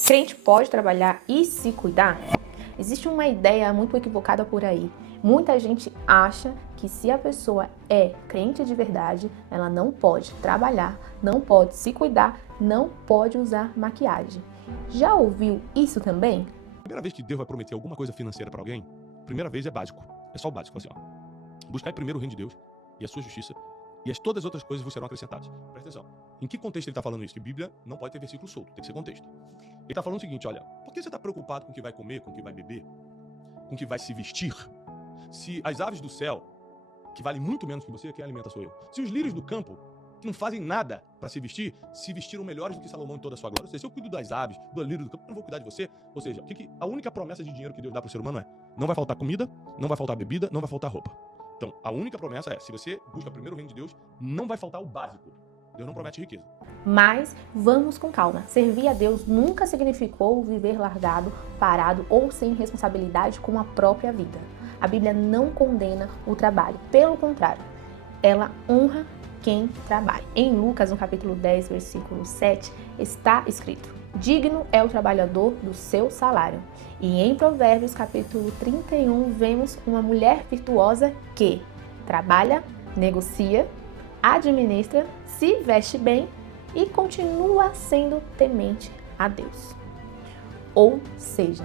Crente pode trabalhar e se cuidar? Existe uma ideia muito equivocada por aí. Muita gente acha que se a pessoa é crente de verdade, ela não pode trabalhar, não pode se cuidar, não pode usar maquiagem. Já ouviu isso também? Primeira vez que Deus vai prometer alguma coisa financeira para alguém, primeira vez é básico. É só o básico, assim, ó. Buscar primeiro o reino de Deus e a sua justiça, e todas as outras coisas vos serão acrescentadas. Presta atenção. Em que contexto ele está falando isso? Que Bíblia não pode ter versículo solto, tem que ser contexto. Ele está falando o seguinte, olha, por que você está preocupado com o que vai comer, com o que vai beber, com o que vai se vestir? Se as aves do céu, que valem muito menos que você, quem alimenta sou eu. Se os lírios do campo, que não fazem nada para se vestiram melhores do que Salomão em toda a sua glória. Ou seja, se eu cuido das aves, do lírio do campo, eu não vou cuidar de você. Ou seja, a única promessa de dinheiro que Deus dá para o ser humano é: não vai faltar comida, não vai faltar bebida, não vai faltar roupa. Então, a única promessa é: se você busca primeiro o reino de Deus, não vai faltar o básico. Deus não promete riqueza. Mas vamos com calma. Servir a Deus nunca significou viver largado, parado ou sem responsabilidade com a própria vida. A Bíblia não condena o trabalho. Pelo contrário, ela honra quem trabalha. Em Lucas, no capítulo 10, versículo 7, está escrito: digno é o trabalhador do seu salário. E em Provérbios, capítulo 31, vemos uma mulher virtuosa que trabalha, negocia, administra, se veste bem e continua sendo temente a Deus. Ou seja,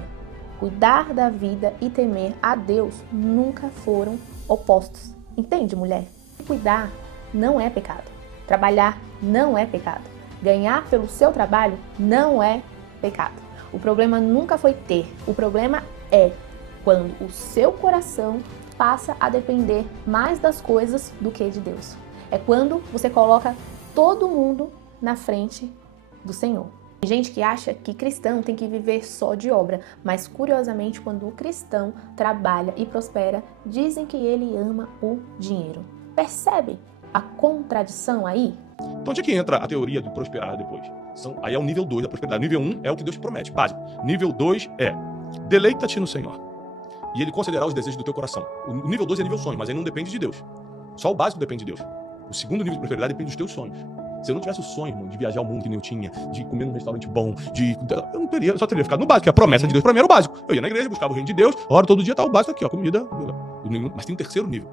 cuidar da vida e temer a Deus nunca foram opostos. Entende, mulher? Cuidar não é pecado. Trabalhar não é pecado. Ganhar pelo seu trabalho não é pecado. O problema nunca foi ter. O problema é quando o seu coração passa a depender mais das coisas do que de Deus. É quando você coloca todo mundo na frente do Senhor. Tem gente que acha que cristão tem que viver só de obra, mas curiosamente, quando o cristão trabalha e prospera, dizem que ele ama o dinheiro. Percebe a contradição aí? Então, onde é que entra a teoria do prosperar depois? Aí é o nível 2 da prosperidade. Nível 1 é o que Deus te promete, básico. Nível 2 é: deleita-te no Senhor e Ele concederá os desejos do teu coração. O nível 2 é nível sonho, mas aí não depende de Deus. Só o básico depende de Deus. O segundo nível de prosperidade depende dos teus sonhos. Se eu não tivesse o sonho, irmão, de viajar ao mundo que nem eu tinha, de comer num restaurante bom, eu só teria ficado no básico, que a promessa de Deus pra mim era o básico. Eu ia na igreja, buscava o reino de Deus, ora todo dia tá o básico aqui, ó, comida. Mas tem um terceiro nível.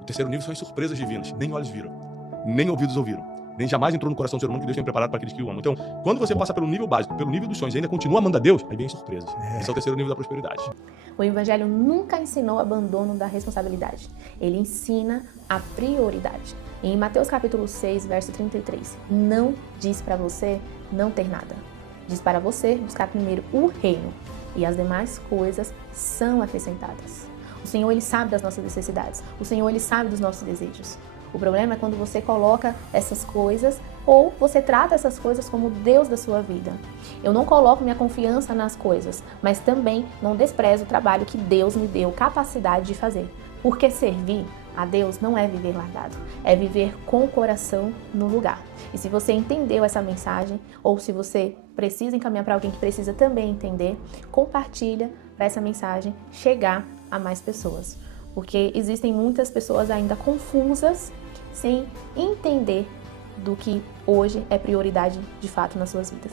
O terceiro nível são as surpresas divinas. Nem olhos viram, nem ouvidos ouviram, nem jamais entrou no coração do ser humano que Deus tem preparado para aqueles que o amam. Então, quando você passa pelo nível básico, pelo nível dos sonhos e ainda continua amando a Deus, aí vem as surpresas. Esse é o terceiro nível da prosperidade. O Evangelho nunca ensinou o abandono da responsabilidade. Ele ensina a prioridade. Em Mateus capítulo 6, verso 33, não diz para você não ter nada. Diz para você buscar primeiro o reino e as demais coisas são acrescentadas. O Senhor, Ele sabe das nossas necessidades. O Senhor, Ele sabe dos nossos desejos. O problema é quando você coloca essas coisas ou você trata essas coisas como Deus da sua vida. Eu não coloco minha confiança nas coisas, mas também não desprezo o trabalho que Deus me deu capacidade de fazer. Porque servir a Deus não é viver largado, é viver com o coração no lugar. E se você entendeu essa mensagem, ou se você precisa encaminhar para alguém que precisa também entender, compartilha para essa mensagem chegar a mais pessoas. Porque existem muitas pessoas ainda confusas, sem entender do que hoje é prioridade de fato nas suas vidas.